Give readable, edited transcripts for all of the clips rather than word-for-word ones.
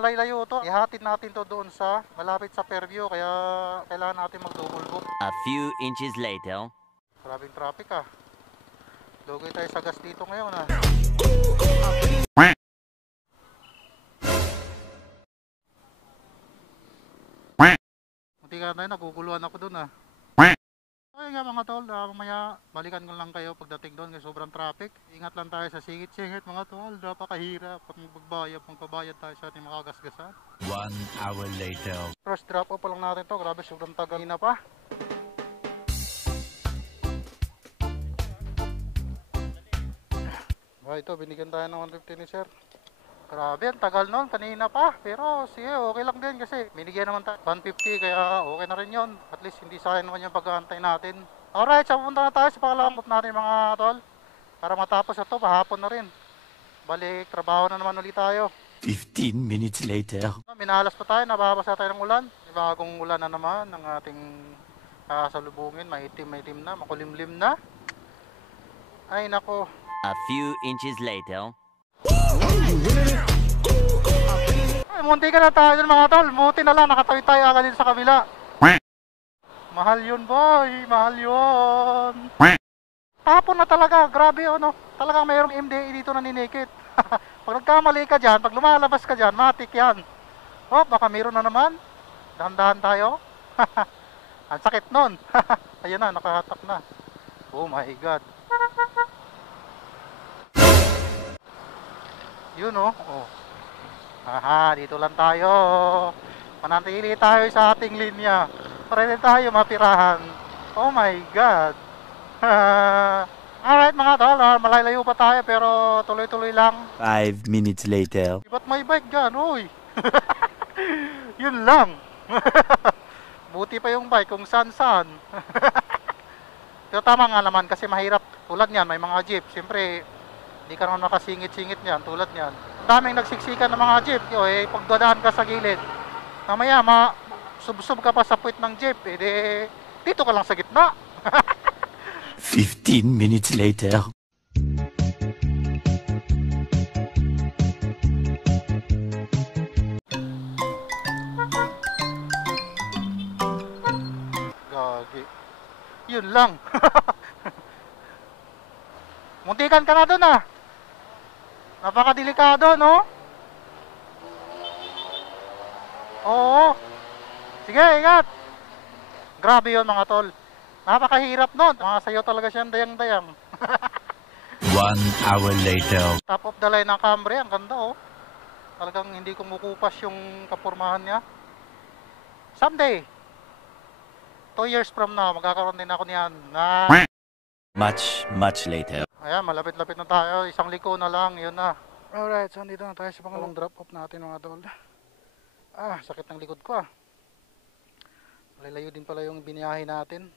Malay-layo to. Ihatid natin to doon sa malapit sa Fairview. Kaya kailangan natin mag-double book. A few inches later. Maraming traffic ah. Lugay tayo sa gas dito ngayon ah. Munti ka na yun, naguguluhan ako doon ah. Ay nga mga tol, mamaya balikan ko lang kayo pagdating doon kasi sobrang traffic. Ingat lang tayo sa singit-singit mga tol, napakahirap pag magbabayad tayo sa ating makagasgasan. 1 hour later. First drop off pa lang natin to, grabe sobrang tagal na pa. Ito, binigyan tayo ng 150 ni sir. Grabe, ang tagal nun, kanina pa. Pero sige, okay lang din kasi binigyan naman tayo 150 kaya okay na rin yun. At least hindi sayang naman yung pag-aantay natin. Alright, so pupunta na tayo sa pangalawang stop natin mga tol. Para matapos na to, pahapon na rin. Balik, trabaho na naman ulit tayo. 15 minutes later. Minahalas pa tayo, nababasa tayo ng ulan. Bagong ulan na naman ng ating salubungin. Maitim na, makulimlim na. Ay nako. A few inches later. Ay, munti ka na tayo dun mga tol. Buti na lang, nakatawid tayo agad dito sa kabila. Mahal yun boy, mahal yun. Tapon na talaga, grabe ano. Talagang mayroong MDA dito na ninikit. Pag nagkamali ka dyan, pag lumalabas ka dyan, matik yan. Oh, baka mayroon na naman. Dahan-dahan tayo. Ang sakit nun. Ayan na, nakahatak na. Oh my god. Yun oh. Oh. Aha, dito lang tayo. Manatili tayo sa ating linya. Para din tayo mapirahan. Oh my god. Alright mga tol, malalayo pa tayo pero tuloy-tuloy lang. 5 minutes later. Ba't may bike dyan? Uy. Yun lang. Buti pa yung bike kung saan-saan. Pero tama nga naman kasi mahirap. Tulad niyan, may mga jeep. Siyempre, hindi ka naman makasingit-singit niyan, tulad niyan. Ang daming nagsiksikan ng mga jeep. Pagdadaan ka sa gilid, mamaya sub-sub ka pa sa puwit ng jeep. Dito ka lang sa gitna. 15 minutes later. Gagi. Yun lang. Muntikan ka na dun ah. Napakadelikado, no? Oo. Sige, ingat. Grabe yun mga tol. Napakahirap nun. Mga sayo talaga siyang dayang-dayang. 1 hour later. Top of the line ng Camry. Ang ganda oh. Talagang hindi kumukupas yung kapurmahan niya. Someday, 2 years from now, magkakaroon din ako niyan. Much later. Ayan, malapit-lapit na tayo. Isang liko na lang, yun na. Alright, so dito na tayo sa pangalawang drop off natin mga tol. Sakit ng likod ko ah. Malalayo din pala yung biniyahe natin.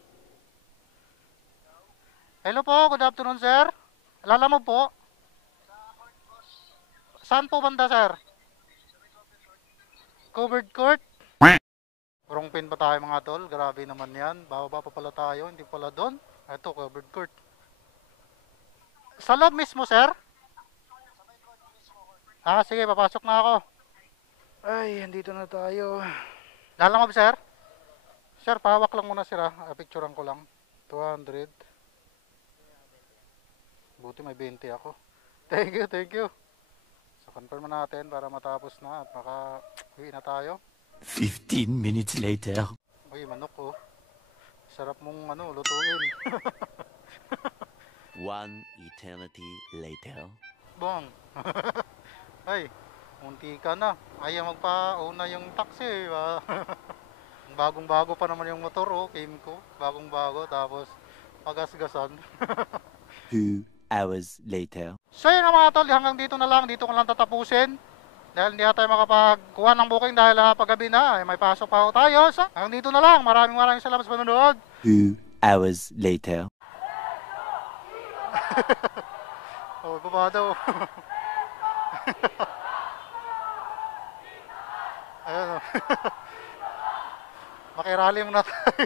Hello po, good afternoon sir. Alala mo po? Saan po banda sir? Covered court? Wrong pin pa tayo mga tol, grabe naman yan. Bababa pa pala tayo, hindi pala doon. Ito, covered court. Sa loob mismo, sir? Sige, papasok na ako. Ay, andito na tayo. Lalangob, sir? Sir, pahawak lang muna, sir, picturean ko lang. 200. Buti may 20 ako. Thank you. So, confirm natin para matapos na at maka-uwi na tayo. 15 minutes later. Uy, manok oh. Sarap mong lutuin. 1 eternity later. Bong. Ay, munti ka na. Ayaw magpauna yung taxi. Bagong-bago pa naman yung motor oh, Kimco. Bagong-bago tapos magasgasan. 2 hours later. So yun na mga tol, hanggang dito na lang. Dito ko lang tatapusin. Dahil hindi tayo makapagkuha ng booking dahil paggabi na. May pasok pa ako tayo. So, hanggang dito na lang. Maraming salamat sa panonood. 2 hours later. Baba daw. Ayan o. Makirally muna tayo.